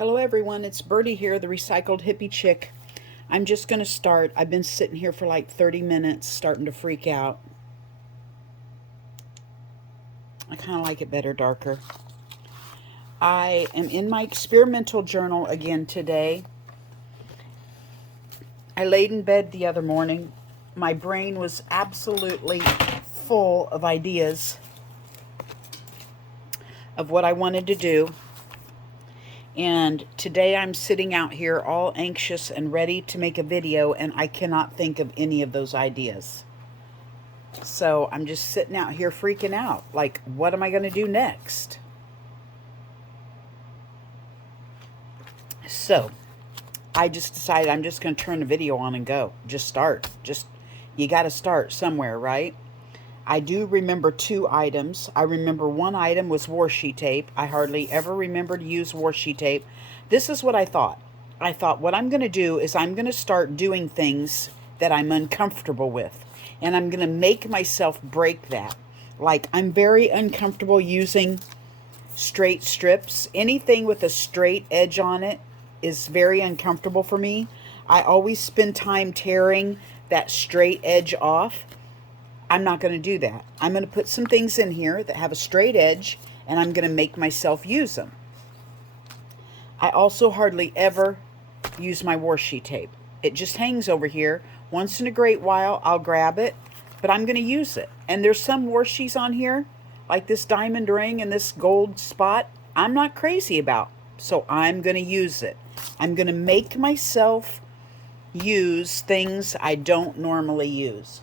Hello everyone, it's Birdie here, the recycled hippie chick. I'm just going to start. I've been sitting here for like 30 minutes starting to freak out. I kind of like it better darker. I am in my experimental journal again today. I laid in bed the other morning. My brain was absolutely full of ideas of what I wanted to do. And today I'm sitting out here all anxious and ready to make a video, and I cannot think of any of those ideas. So I'm just sitting out here freaking out. Like, what am I going to do next? So I just decided I'm just going to turn the video on and go. Just start. You got to start somewhere, right? I do remember two items. I remember one item was washi tape. I hardly ever remember to use washi tape. This is what I thought. I thought what I'm going to do is I'm going to start doing things that I'm uncomfortable with. And I'm going to make myself break that. Like, I'm very uncomfortable using straight strips. Anything with a straight edge on it is very uncomfortable for me. I always spend time tearing that straight edge off. I'm not going to do that. I'm going to put some things in here that have a straight edge, and I'm going to make myself use them. I also hardly ever use my washi tape. It just hangs over here. Once in a great while, I'll grab it, but I'm going to use it. And there's some washis on here, like this diamond ring and this gold spot, I'm not crazy about. So I'm going to use it. I'm going to make myself use things I don't normally use.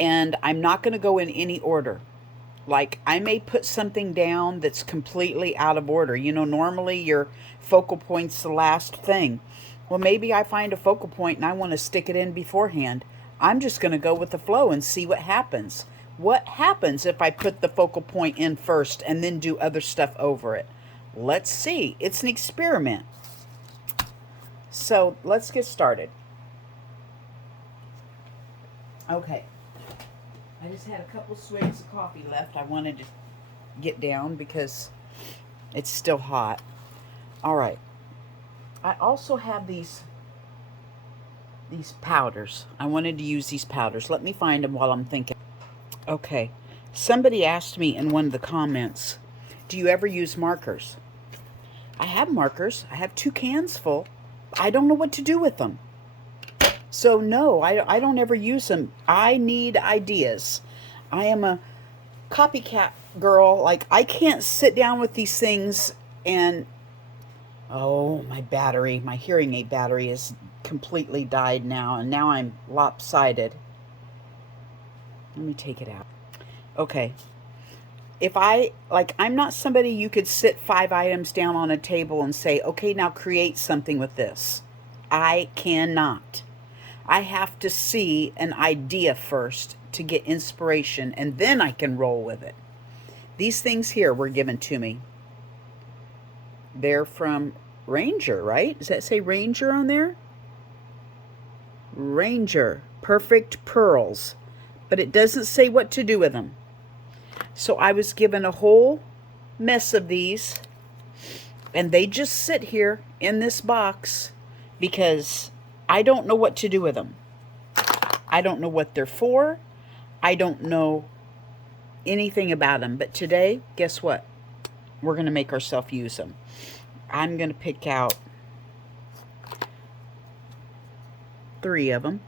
And I'm not going to go in any order. Like, I may put something down that's completely out of order. You know, normally your focal point's the last thing. Well, maybe I find a focal point and I want to stick it in beforehand. I'm just going to go with the flow and see what happens. What happens if I put the focal point in first and then do other stuff over it? Let's see. It's an experiment. So let's get started. Okay. I just had a couple swigs of coffee left. I wanted to get down because it's still hot. All right. I also have these powders. I wanted to use these powders. Let me find them while I'm thinking. Okay. Somebody asked me in one of the comments, do you ever use markers? I have markers. I have 2 cans full. I don't know what to do with them. So no, I don't ever use them. I need ideas. I am a copycat girl. Like, I can't sit down with these things and, oh, my hearing aid battery is completely died now, and now I'm lopsided. Let me take it out. Okay. I'm not somebody you could sit 5 items down on a table and say, okay, now create something with this. I cannot. I have to see an idea first to get inspiration, and then I can roll with it. These things here were given to me. They're from Ranger, right? Does that say Ranger on there? Ranger, Perfect Pearls. But it doesn't say what to do with them. So I was given a whole mess of these, and they just sit here in this box because I don't know what to do with them. I don't know what they're for. I don't know anything about them. But today, guess what? We're going to make ourselves use them. I'm going to pick out 3 of them.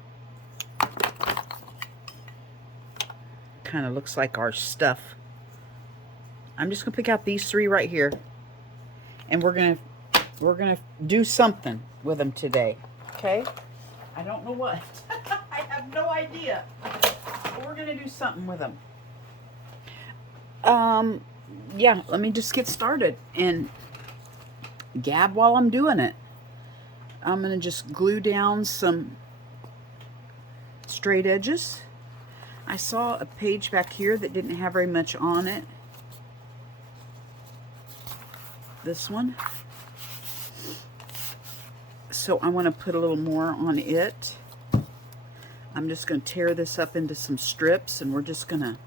Kind of looks like our stuff. I'm just going to pick out these 3 right here. And we're going to do something with them today. Okay? I don't know what. I have no idea. But we're going to do something with them. Yeah, let me just get started and gab while I'm doing it. I'm going to just glue down some straight edges. I saw a page back here that didn't have very much on it. This one. So I want to put a little more on it. I'm just going to tear this up into some strips, and we're just going to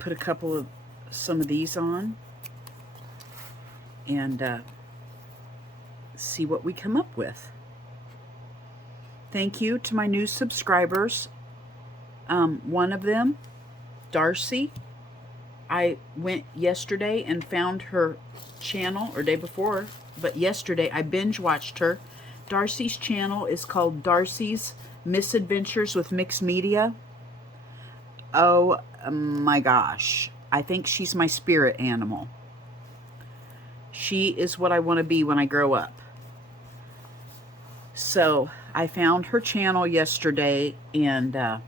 put a couple of some of these on and see what we come up with. Thank you to my new subscribers. One of them, Darcy, I went yesterday and found her channel, or day before, but yesterday I binge watched her. Darcy's channel is called Darcy's Misadventures with Mixed Media. Oh my gosh. I think she's my spirit animal. She is what I want to be when I grow up. So I found her channel yesterday, and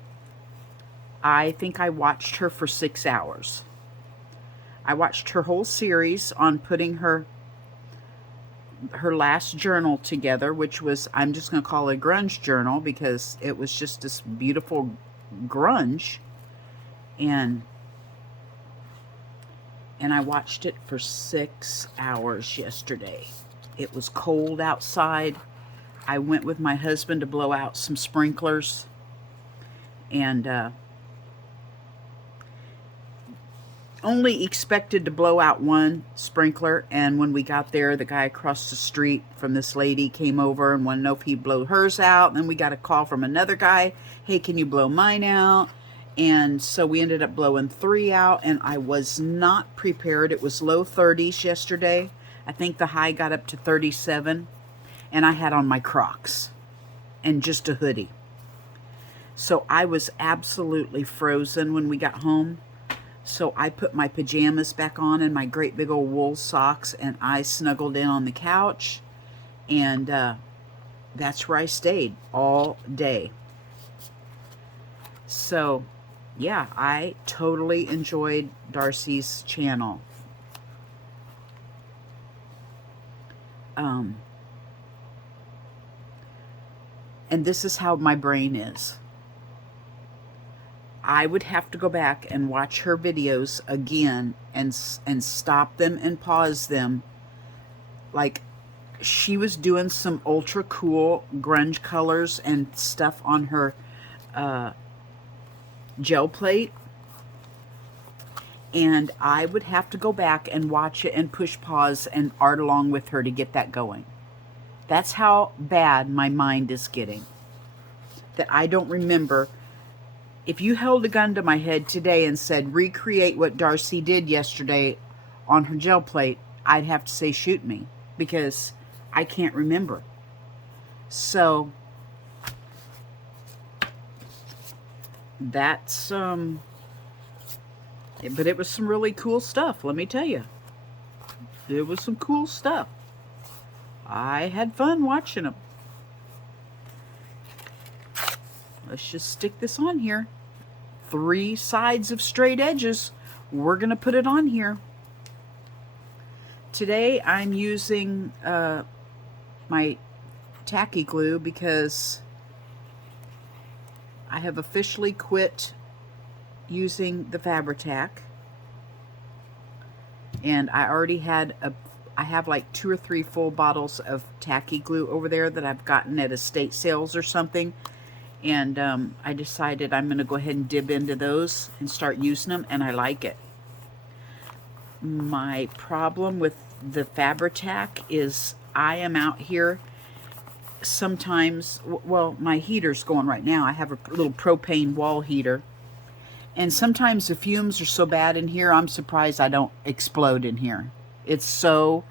I think I watched her for 6 hours. I watched her whole series on putting her last journal together, which was, I'm just going to call it a grunge journal because it was just this beautiful grunge. And I watched it for 6 hours yesterday. It was cold outside. I went with my husband to blow out some sprinklers, and only expected to blow out one sprinkler, and when we got there, the guy across the street from this lady came over and wanted to know if he'd blow hers out. And then we got a call from another guy, hey, can you blow mine out? And so we ended up blowing 3 out, and I was not prepared. It was low 30s yesterday. I think the high got up to 37, and I had on my Crocs and just a hoodie. So I was absolutely frozen when we got home. So I put my pajamas back on and my great big old wool socks, and I snuggled in on the couch, and that's where I stayed all day. So yeah, I totally enjoyed Darcy's channel. And this is how my brain is. I would have to go back and watch her videos again and stop them and pause them. Like, she was doing some ultra cool grunge colors and stuff on her gel plate, and I would have to go back and watch it and push pause and art along with her to get that going. That's how bad my mind is getting, that I don't remember. If you held a gun to my head today and said recreate what Darcy did yesterday on her gel plate, I'd have to say shoot me, because I can't remember. So that's but it was some really cool stuff, let me tell you. It was some cool stuff. I had fun watching them. Let's just stick this on here. 3 sides of straight edges. We're gonna put it on here. Today I'm using my tacky glue because I have officially quit using the Fabri-Tac, and I already had I have like 2 or 3 full bottles of tacky glue over there that I've gotten at estate sales or something, and I decided I'm going to go ahead and dip into those and start using them, and I like it. My problem with the Fabri-Tac is I am out here sometimes, well, my heater's going right now. I have a little propane wall heater, and sometimes the fumes are so bad in here, I'm surprised I don't explode in here. It's so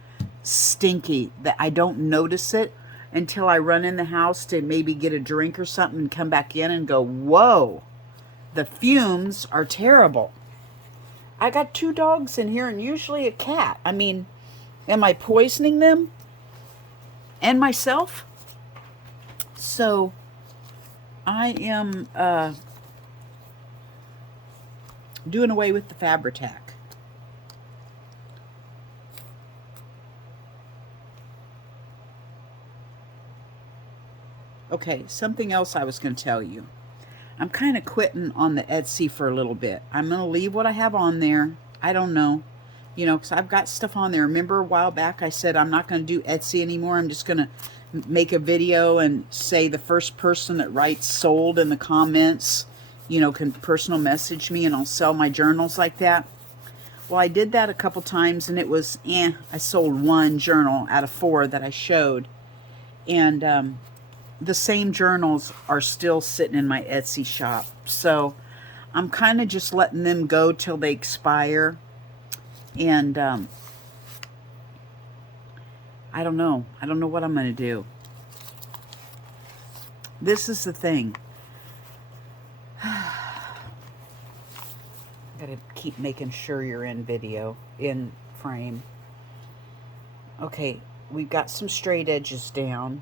stinky that I don't notice it until I run in the house to maybe get a drink or something and come back in and go, whoa, the fumes are terrible. I got 2 dogs in here and usually a cat. I mean, am I poisoning them and myself? So I am doing away with the Fabri-Tac. Okay, something else I was going to tell you. I'm kind of quitting on the Etsy for a little bit. I'm going to leave what I have on there. I don't know. You know, because I've got stuff on there. Remember a while back I said I'm not going to do Etsy anymore. I'm just going to make a video and say the first person that writes sold in the comments, you know, can personal message me and I'll sell my journals like that. Well, I did that a couple times, and it was, I sold one journal out of 4 that I showed. And the same journals are still sitting in my Etsy shop. So I'm kind of just letting them go till they expire. And I don't know. I don't know what I'm going to do. This is the thing. Gotta keep making sure you're in video, in frame. Okay, we've got some straight edges down.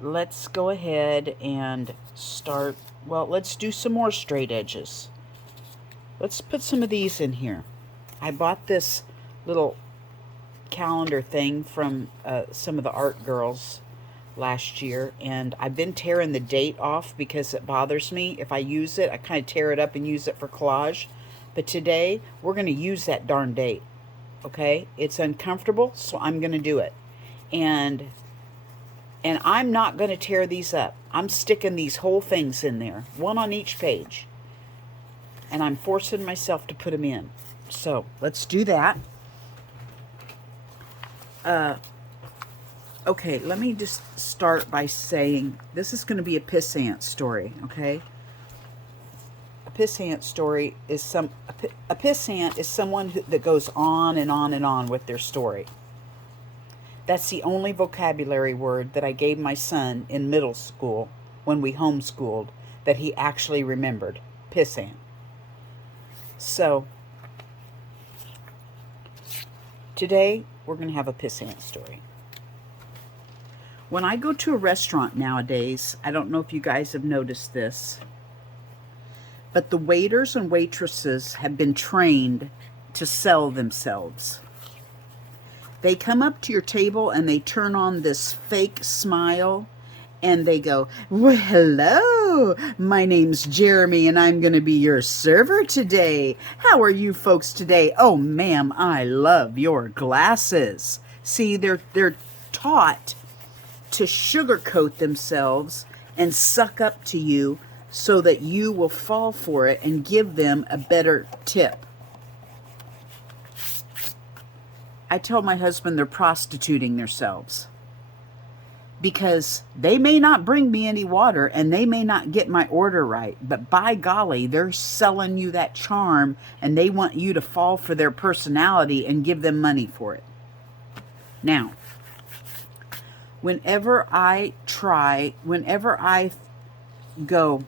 Let's go ahead and start. Well, let's do some more straight edges. Let's put some of these in here. I bought this little calendar thing from some of the art girls last year, and I've been tearing the date off because it bothers me. If I use it, I kind of tear it up and use it for collage. But today, we're going to use that darn date. Okay? It's uncomfortable, so I'm going to do it. And I'm not going to tear these up. I'm sticking these whole things in there, one on each page. And I'm forcing myself to put them in. So, let's do that. Okay, let me just start by saying this is going to be a pissant story, okay? A pissant story is a pissant is someone that goes on and on and on with their story. That's the only vocabulary word that I gave my son in middle school when we homeschooled that he actually remembered. Pissant. So, today we're going to have a pissant story. When I go to a restaurant nowadays, I don't know if you guys have noticed this, but the waiters and waitresses have been trained to sell themselves. They come up to your table and they turn on this fake smile and they go, "Well, hello, my name's Jeremy and I'm going to be your server today. How are you folks today? Oh, ma'am, I love your glasses." See, they're taught to sugarcoat themselves and suck up to you so that you will fall for it and give them a better tip. I tell my husband they're prostituting themselves because they may not bring me any water and they may not get my order right, but by golly, they're selling you that charm and they want you to fall for their personality and give them money for it. Now, whenever I go,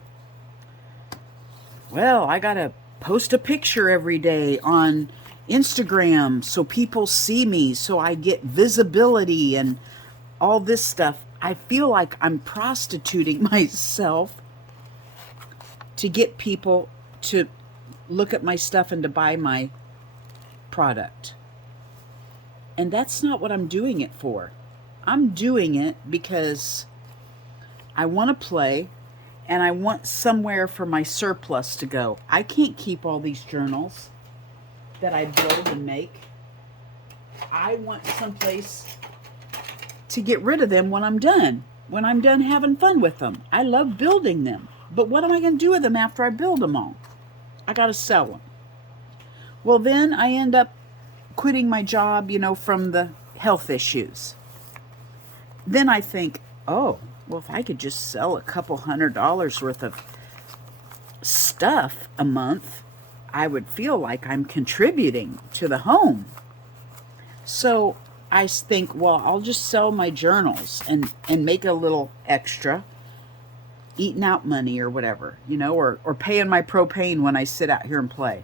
well, I gotta post a picture every day on Instagram so people see me, so I get visibility and all this stuff, I feel like I'm prostituting myself to get people to look at my stuff and to buy my product. And that's not what I'm doing it for. I'm doing it because I want to play and I want somewhere for my surplus to go. I can't keep all these journals that I build and make. I want someplace to get rid of them when I'm done having fun with them. I love building them. But what am I going to do with them after I build them all? I got to sell them. Well, then I end up quitting my job, from the health issues. Then I think, oh, well, if I could just sell a couple $100 worth of stuff a month, I would feel like I'm contributing to the home. So I think, well, I'll just sell my journals and make a little extra, eating out money or whatever, or paying my propane when I sit out here and play.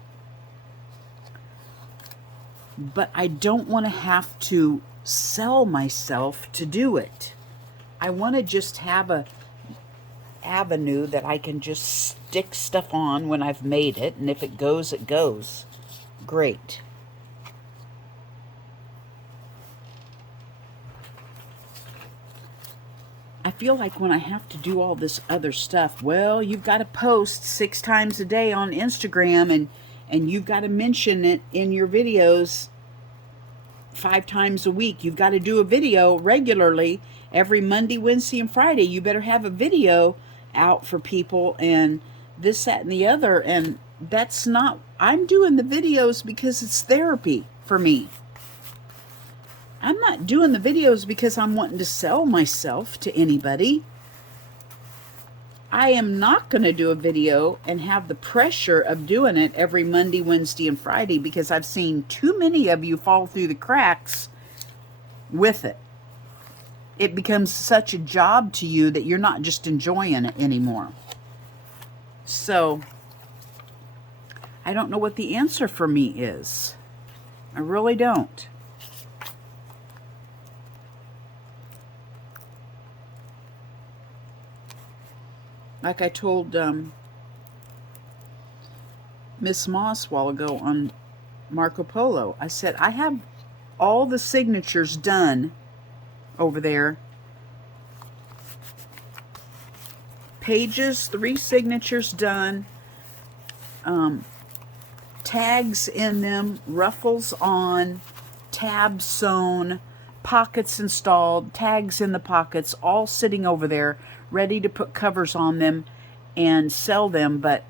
But I don't want to have to sell myself to do it. I want to just have a avenue that I can just stick stuff on when I've made it, and if it goes, it goes. Great. I feel like when I have to do all this other stuff, well, you've got to post 6 times a day on Instagram, and you've got to mention it in your videos 5 times a week. You've got to do a video regularly every Monday, Wednesday, and Friday. You better have a video out for people and this, that, and the other. And That's not, I'm doing the videos because it's therapy for me. I'm not doing the videos because I'm wanting to sell myself to anybody. I am not going to do a video and have the pressure of doing it every Monday, Wednesday, and Friday because I've seen too many of you fall through the cracks with it. It becomes such a job to you that you're not just enjoying it anymore. So I don't know what the answer for me is. I really don't. Like I told Miss Moss a while ago on Marco Polo, I said, I have all the signatures done over there. Pages, 3 signatures done. Tags in them, ruffles on, tabs sewn, pockets installed, tags in the pockets, all sitting over there, ready to put covers on them and sell them, but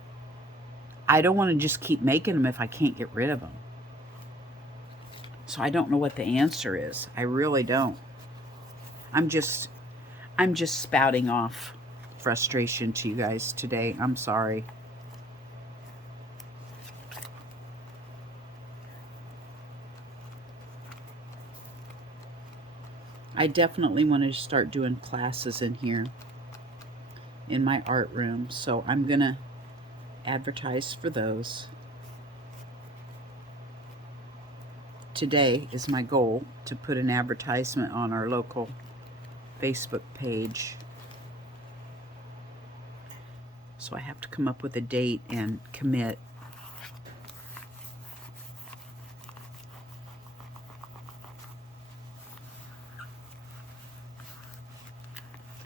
I don't want to just keep making them if I can't get rid of them. So I don't know what the answer is. I really don't. I'm just spouting off frustration to you guys today. I'm sorry. I definitely want to start doing classes in here in my art room, so I'm gonna advertise for those. Today is my goal to put an advertisement on our local Facebook page. So I have to come up with a date and commit.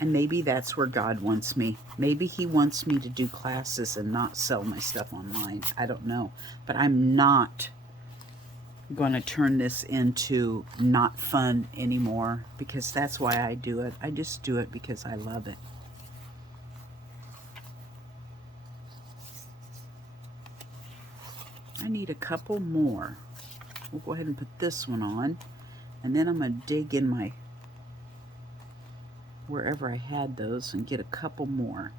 And maybe that's where God wants me. Maybe He wants me to do classes and not sell my stuff online. I don't know. But I'm not going to turn this into not fun anymore, because that's why I do it. I just do it because I love it. I need a couple more. We'll go ahead and put this one on, and then I'm going to dig in my wherever I had those and get a couple more.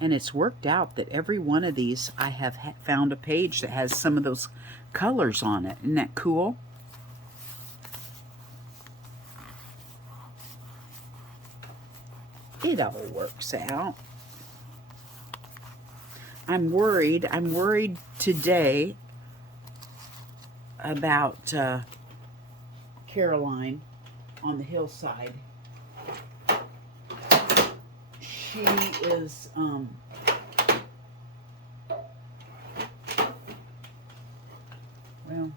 And it's worked out that every one of these I have found a page that has some of those colors on it. Isn't that cool? It all works out. I'm worried today about Caroline on the hillside. She is, well,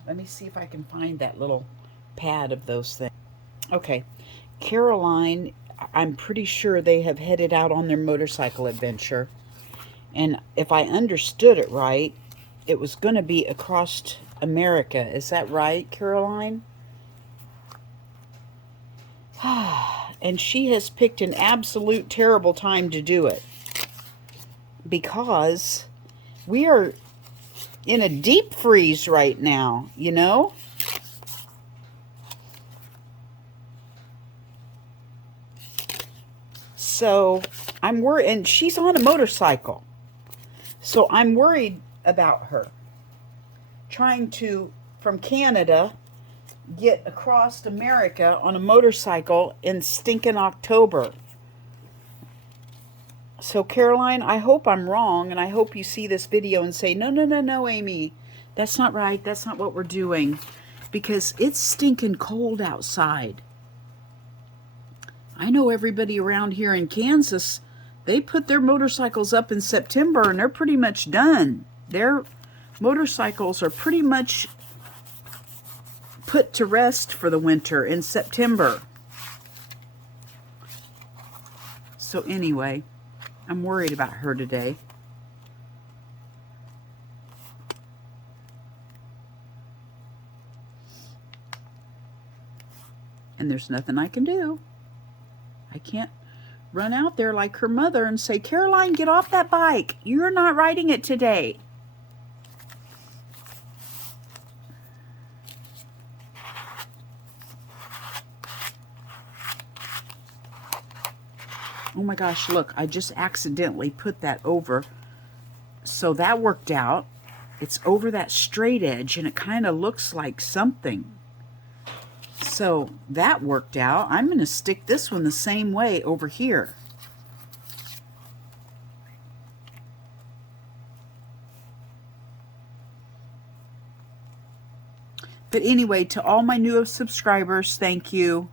let me see if I can find that little pad of those things. Okay, Caroline, I'm pretty sure they have headed out on their motorcycle adventure. And if I understood it right, it was going to be across America. Is that right, Caroline? And she has picked an absolute terrible time to do it, because we are in a deep freeze right now, you know? So I'm worried, and she's on a motorcycle. So I'm worried about her trying to, from Canada, get across America on a motorcycle in stinking October. So Caroline, I hope I'm wrong, and I hope you see this video and say, no, no, no, no, Amy, that's not right. That's not what we're doing, because it's stinking cold outside. I know everybody around here in Kansas, they put their motorcycles up in September and they're pretty much done. Their motorcycles are pretty much put to rest for the winter in September. So anyway, I'm worried about her today. And there's nothing I can do. I can't run out there like her mother and say, Caroline, get off that bike. You're not riding it today. Oh my gosh, look, I just accidentally put that over. So that worked out. It's over that straight edge and it kind of looks like something. So that worked out. I'm going to stick this one the same way over here. But anyway, to all my new subscribers, thank you.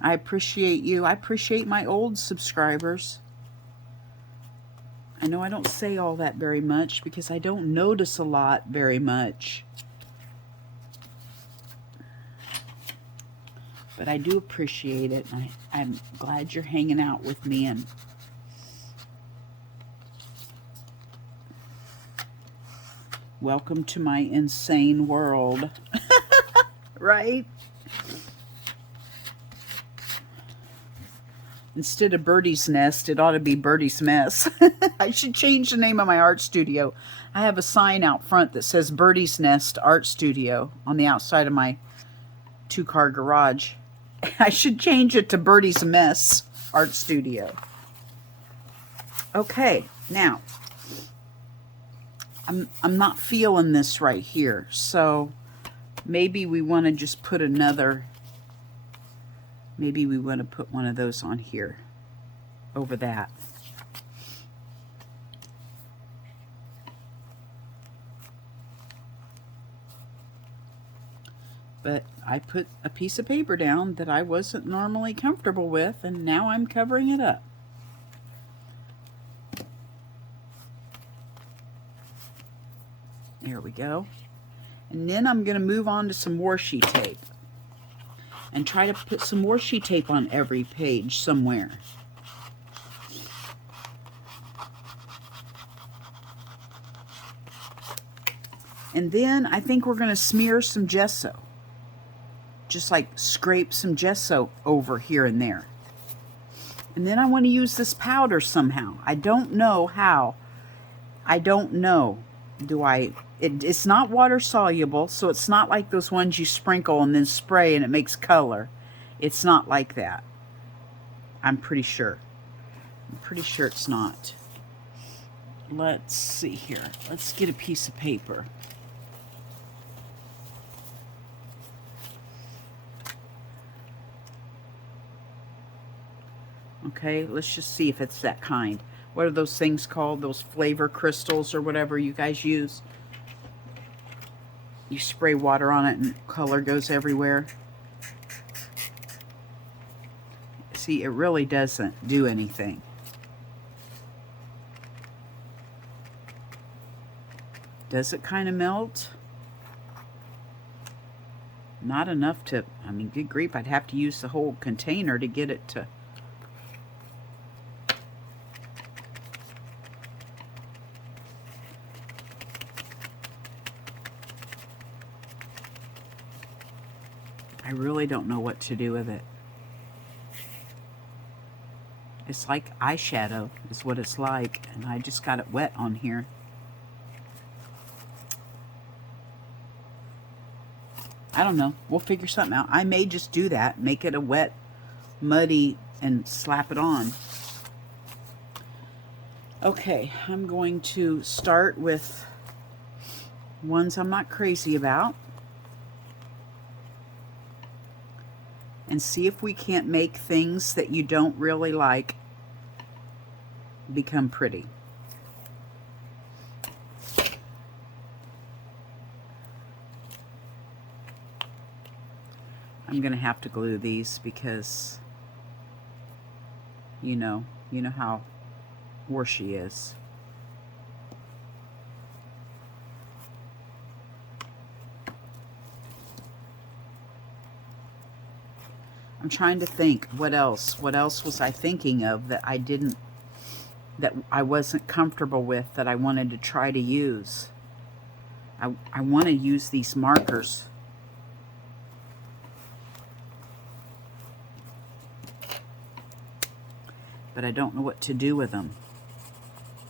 I appreciate you. I appreciate my old subscribers. I know I don't say all that very much because I don't notice a lot very much. But I do appreciate it. I'm glad you're hanging out with me. And welcome to my insane world. Right? Instead of Birdie's Nest, it ought to be Birdie's Mess. I should change the name of my art studio. I have a sign out front that says Birdie's Nest Art Studio on the outside of my 2-car garage. I should change it to Birdie's Mess Art Studio. Okay, now, I'm not feeling this right here, so maybe we want to just put another... Maybe we want to put one of those on here, over that. But I put a piece of paper down that I wasn't normally comfortable with, and now I'm covering it up. There we go. And then I'm going to move on to some washi tape. And try to put some washi tape on every page somewhere. And then I think we're going to smear some gesso. Just like scrape some gesso over here and there. And then I want to use this powder somehow. I don't know how. I don't know. It's not water soluble, so it's not like those ones you sprinkle and then spray and it makes color. It's not like that. I'm pretty sure. I'm pretty sure it's not. Let's see here. Let's get a piece of paper. Okay, let's just see if it's that kind. What are those things called? Those flavor crystals or whatever you guys use. You spray water on it and color goes everywhere. See, it really doesn't do anything. Does it kind of melt? Not enough to, I mean, good grief, I'd have to use the whole container to get it to... I really don't know what to do with it. It's like eyeshadow is what it's like, and I just got it wet on here. I don't know. We'll figure something out. I may just do that, make it a wet, muddy, and slap it on. Okay, I'm going to start with ones I'm not crazy about. And see if we can't make things that you don't really like become pretty. I'm going to have to glue these because, you know how washi is. I'm trying to think what else was I thinking of that I wasn't comfortable with, that I wanted to try to use. I want to use these markers. but I don't know what to do with them.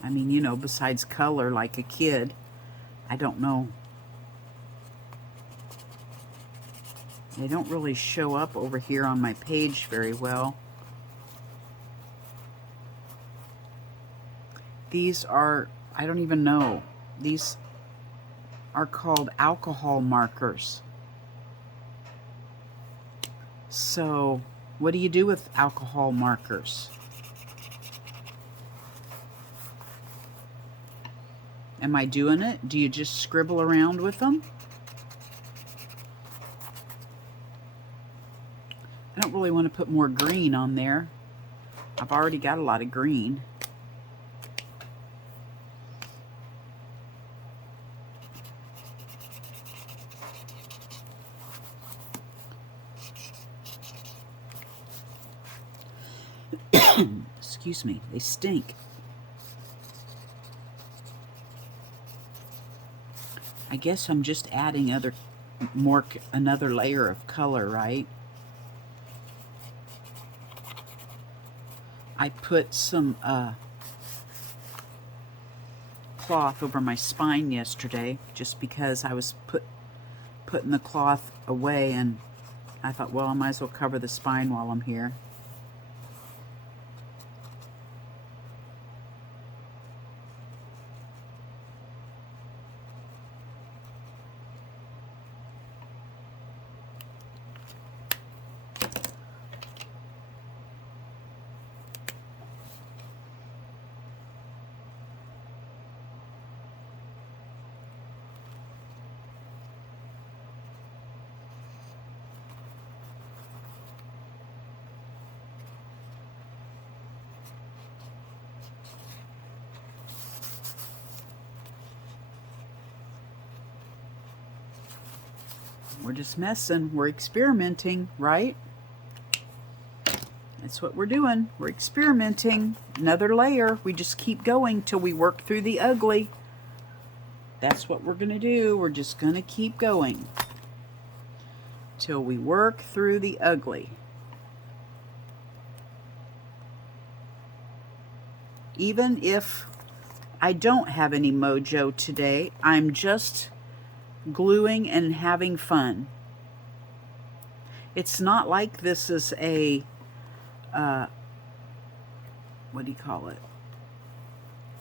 I mean, you know, besides color like a kid, I don't know. They don't really show up over here on my page very well. These are, I don't even know. These are called alcohol markers. So, what do you do with alcohol markers? Am I doing it? Do you just scribble around with them? I don't really want to put more green on there. I've already got a lot of green. Excuse me, they stink. I guess I'm just adding another layer of color, right? I put some cloth over my spine yesterday just because I was putting the cloth away, and I thought, well, I might as well cover the spine while I'm here. We're just messing. We're experimenting, right? That's what we're doing. We're experimenting. Another layer. We just keep going till we work through the ugly. That's what we're going to do. We're just going to keep going till we work through the ugly. Even if I don't have any mojo today, I'm just gluing and having fun. It's not like this is a what do you call it?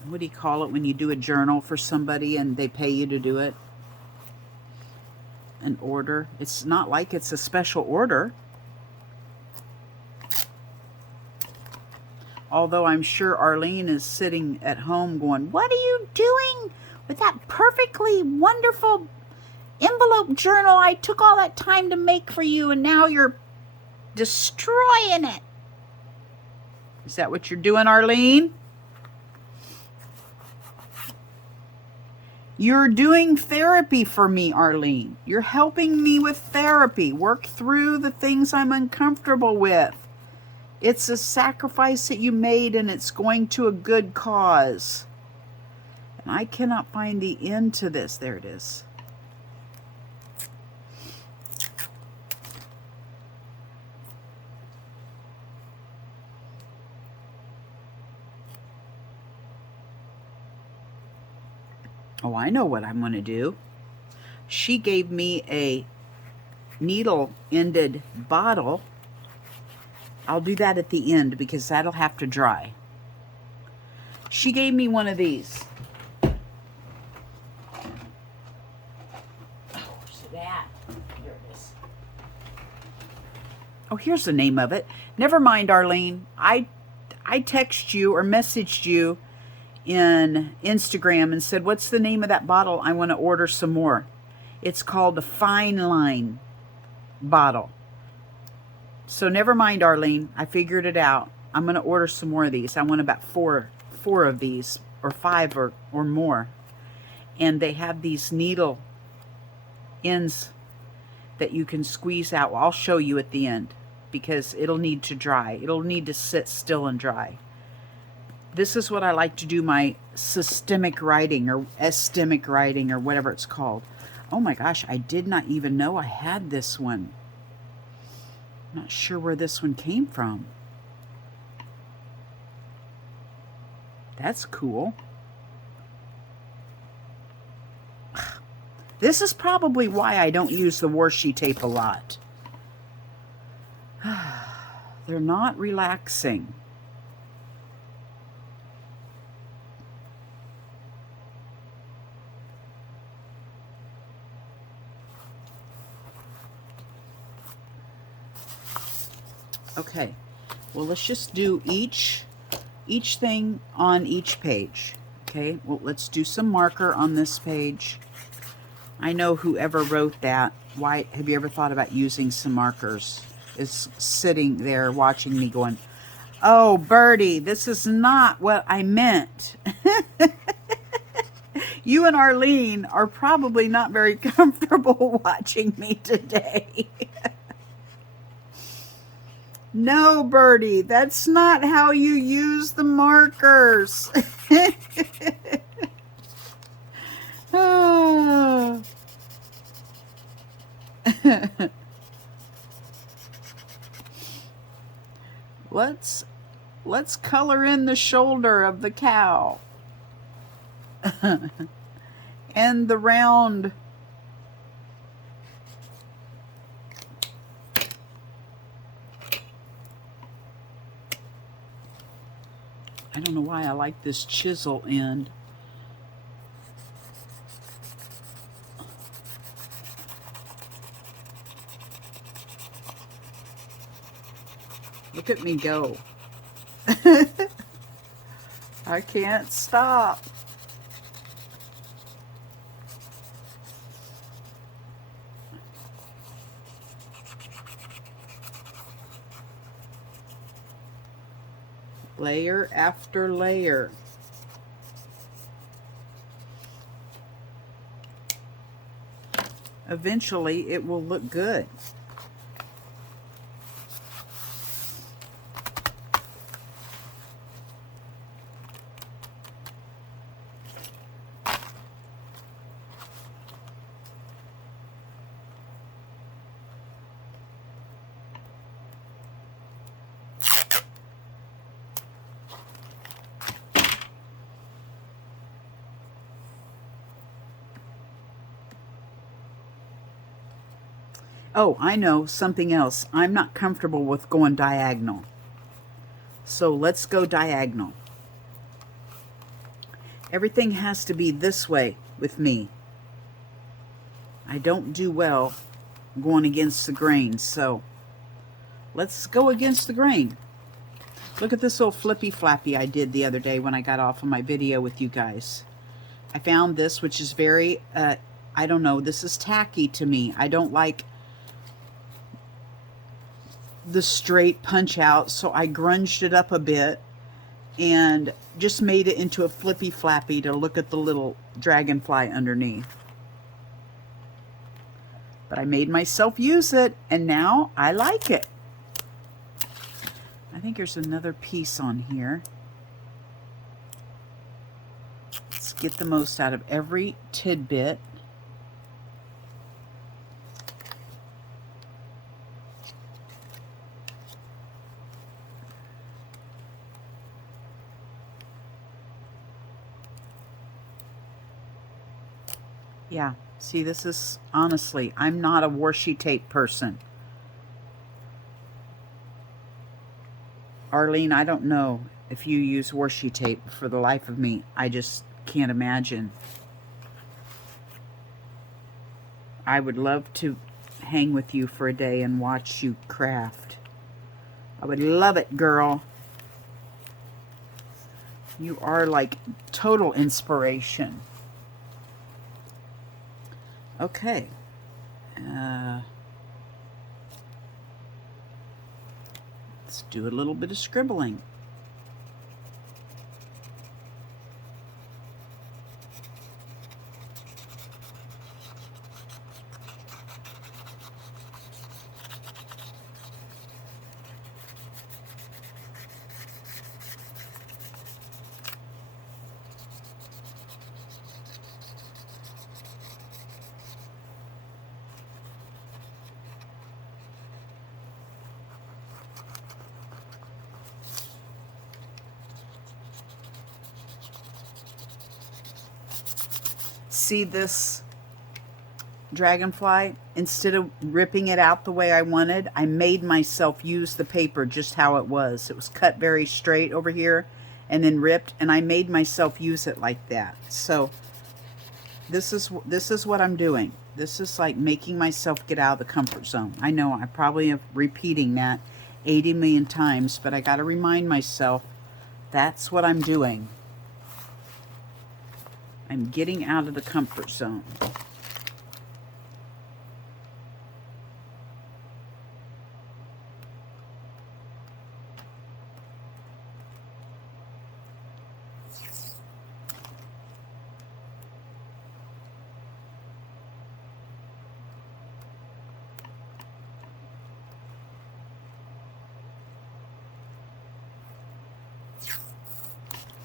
What do you call it when you do a journal for somebody and they pay you to do it? An order. It's not like it's a special order. Although I'm sure Arlene is sitting at home going, what are you doing with that perfectly wonderful envelope journal I took all that time to make for you, and now you're destroying it? Is that what you're doing, Arlene? You're doing therapy for me, Arlene. You're helping me with therapy. Work through the things I'm uncomfortable with. It's a sacrifice that you made, and it's going to a good cause. And I cannot find the end to this. There it is. Oh, I know what I'm going to do. She gave me a needle-ended bottle. I'll do that at the end because that'll have to dry. She gave me one of these. Oh, where's it at? Here it is. Oh, here's the name of it. Never mind, Arlene. I texted you or messaged you in Instagram and said, what's the name of that bottle? I want to order some more. It's called a Fine Line bottle. So never mind, Arlene. I figured it out. I'm going to order some more of these. I want about four of these, or 5 or more. And they have these needle ends that you can squeeze out. Well, I'll show you at the end because it'll need to dry. It'll need to sit still and dry. This is what I like to do my systemic writing or estemic writing or whatever it's called. Oh my gosh, I did not even know I had this one. Not sure where this one came from. That's cool. This is probably why I don't use the washi tape a lot. They're not relaxing. Okay, well, let's just do each thing on each page. Okay, well, let's do some marker on this page. I know whoever wrote that, why have you ever thought about using some markers, is sitting there watching me going, oh, Birdie, this is not what I meant. You and Arlene are probably not very comfortable watching me today. No, Birdie, that's not how you use the markers. Oh. Let's color in the shoulder of the cow. And the round. I don't know why I like this chisel end. Look at me go. I can't stop. Layer after layer. Eventually, it will look good. Oh, I know something else. I'm not comfortable with going diagonal. So let's go diagonal. Everything has to be this way with me. I don't do well going against the grain, so let's go against the grain. Look at this little flippy flappy I did the other day when I got off of my video with you guys. I found this, which is very, I don't know, this is tacky to me. I don't like the straight punch out, so I grunged it up a bit and just made it into a flippy flappy to look at the little dragonfly underneath. But I made myself use it, and now I like it. I think there's another piece on here. Let's get the most out of every tidbit. Yeah, see, this is, honestly, I'm not a washi tape person. Arlene, I don't know if you use washi tape. For the life of me, I just can't imagine. I would love to hang with you for a day and watch you craft. I would love it, girl. You are like total inspiration. Okay. Let's do a little bit of scribbling. see this dragonfly? Instead of ripping it out the way I wanted, I made myself use the paper just how it was. It was cut very straight over here and then ripped, and I made myself use it like that. So this is what I'm doing. This is like making myself get out of the comfort zone. I know I probably am repeating that 80 million times, but I got to remind myself that's what I'm doing. I'm getting out of the comfort zone.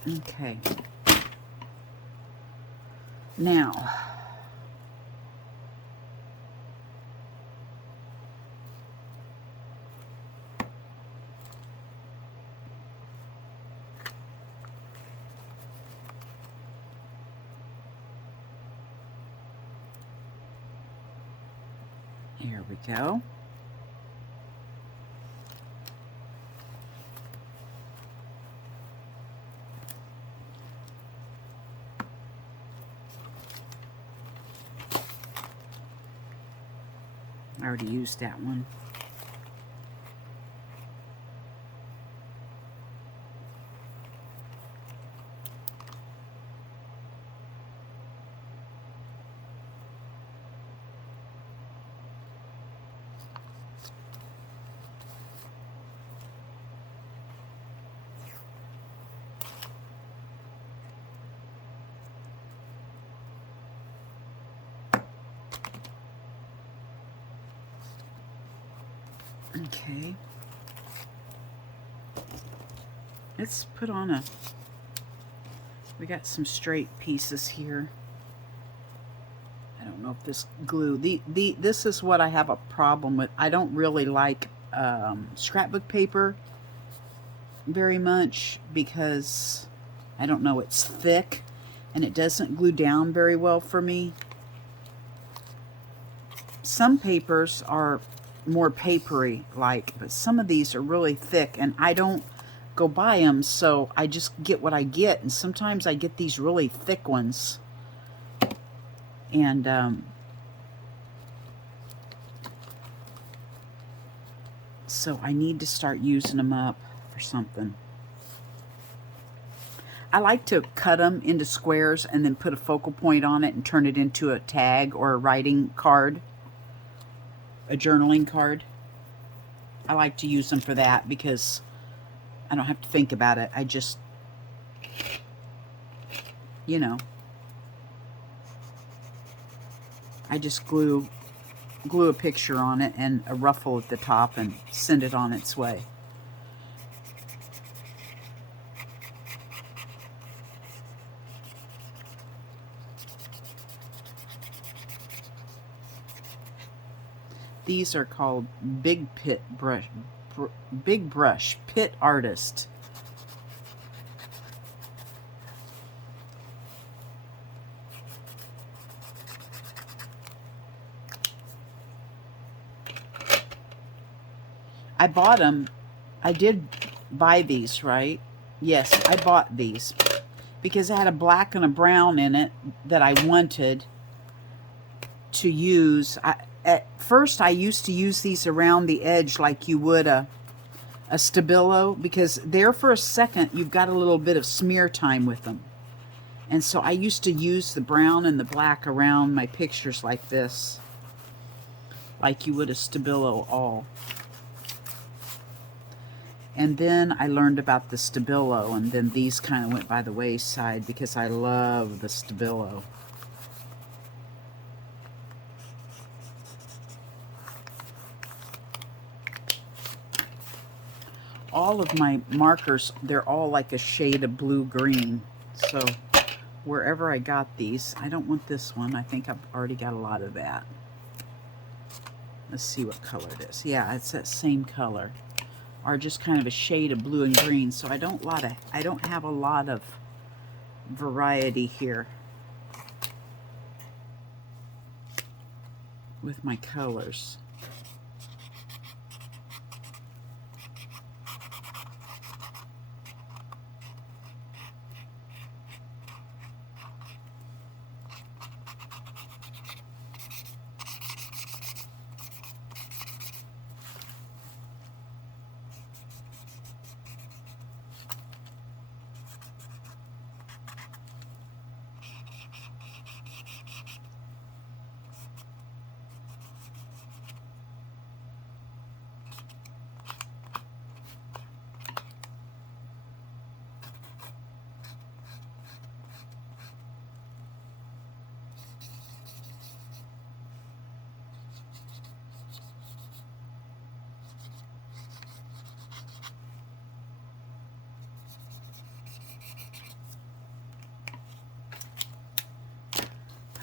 Okay. Now, here we go. I already used that one. Okay. Let's put on a, we got some straight pieces here. I don't know if this glue, this is what I have a problem with. I don't really like scrapbook paper very much because, I don't know, it's thick and it doesn't glue down very well for me. Some papers are more papery like, but some of these are really thick and I don't go buy them, so I just get what I get, and sometimes I get these really thick ones, and so I need to start using them up for something. I like to cut them into squares and then put a focal point on it and turn it into a tag or a writing card, a journaling card. I like to use them for that because I don't have to think about it. I just, you know, I just glue a picture on it and a ruffle at the top and send it on its way. These are called Big Brush Pit Artist. I bought them. I did buy these, right? Yes, I bought these because it had a black and a brown in it that I wanted to use. At first, I used to use these around the edge like you would a Stabilo, because there for a second you've got a little bit of smear time with them. And so I used to use the brown and the black around my pictures like this, like you would a Stabilo all. And then I learned about the Stabilo, and then these kind of went by the wayside because I love the Stabilo. All of my markers, they're all like a shade of blue-green. So wherever I got these, I don't want this one. I think I've already got a lot of that. Let's see what color it is. Yeah, it's that same color, or just kind of a shade of blue and green. So I don't have a lot of variety here. with my colors.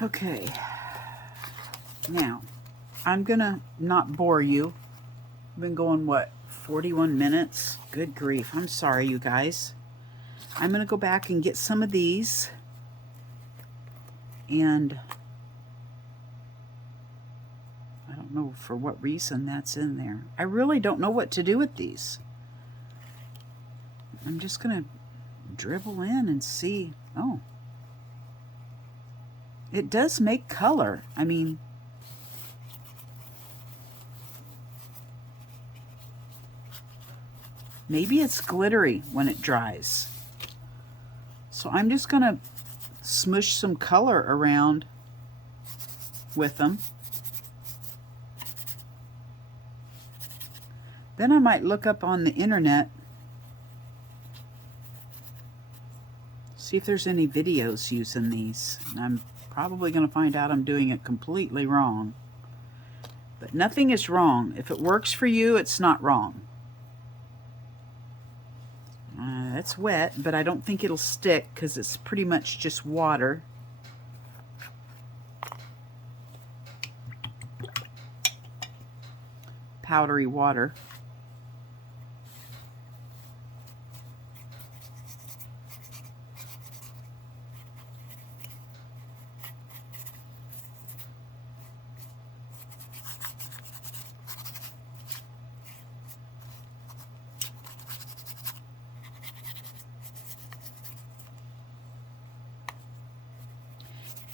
Okay, now I'm gonna not bore you. I've been going, what, 41 minutes? Good grief, I'm sorry, you guys. I'm gonna go back and get some of these, and I don't know for what reason that's in there. I really don't know what to do with these. I'm just gonna dribble in and see. Oh, it does make color. I mean, maybe it's glittery when it dries. So I'm just gonna smush some color around with them. Then I might look up on the internet, see if there's any videos using these. And I'm probably going to find out I'm doing it completely wrong. But nothing is wrong. If it works for you, it's not wrong. It's wet, but I don't think it'll stick because it's pretty much just water. Powdery water.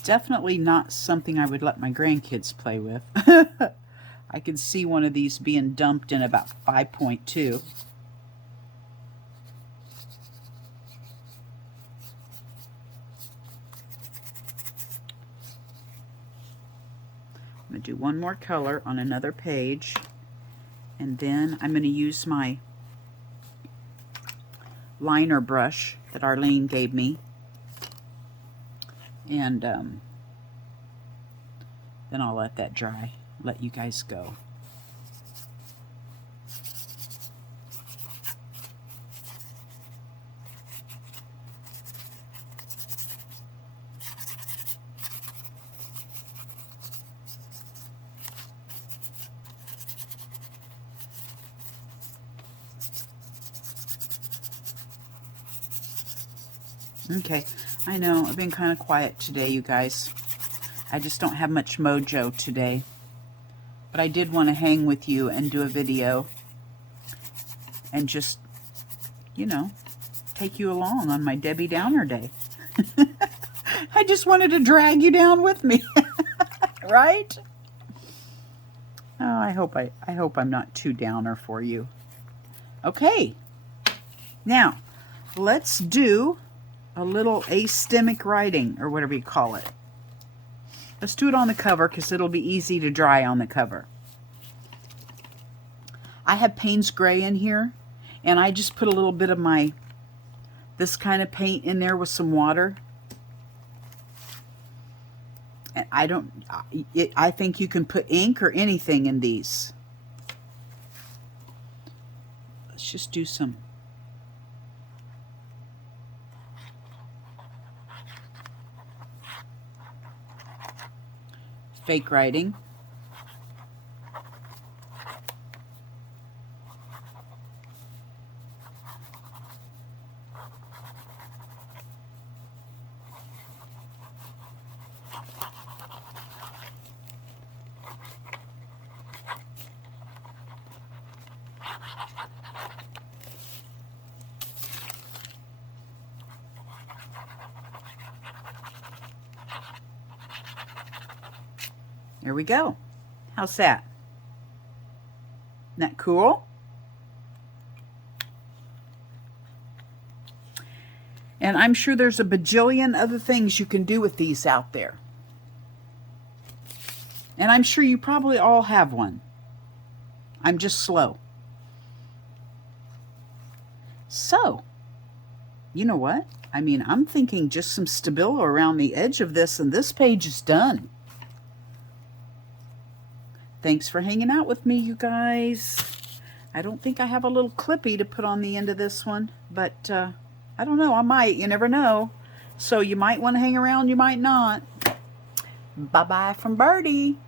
Definitely not something I would let my grandkids play with. I could see one of these being dumped in about 5.2. I'm going to do one more color on another page, and then I'm going to use my liner brush that Arlene gave me. And then I'll let that dry, let you guys go. Okay, I know I've been kind of quiet today, you guys. I just don't have much mojo today. But I did want to hang with you and do a video and just, you know, take you along on my Debbie Downer day. I just wanted to drag you down with me, right? Oh, I hope I'm not too downer for you. Okay, now let's do a little astemic writing, or whatever you call it. Let's do it on the cover because it'll be easy to dry on the cover. I have Payne's Gray in here, and I just put a little bit of this kind of paint in there with some water. And I think you can put ink or anything in these. Let's just do some fake writing. There we go. How's that? Isn't that cool? And I'm sure there's a bajillion other things you can do with these out there. And I'm sure you probably all have one. I'm just slow. So, you know what? I mean, I'm thinking just some Stabilo around the edge of this, and this page is done. Thanks for hanging out with me, you guys. I don't think I have a little clippy to put on the end of this one, but I don't know. I might. You never know. So you might want to hang around. You might not. Bye-bye from Birdie.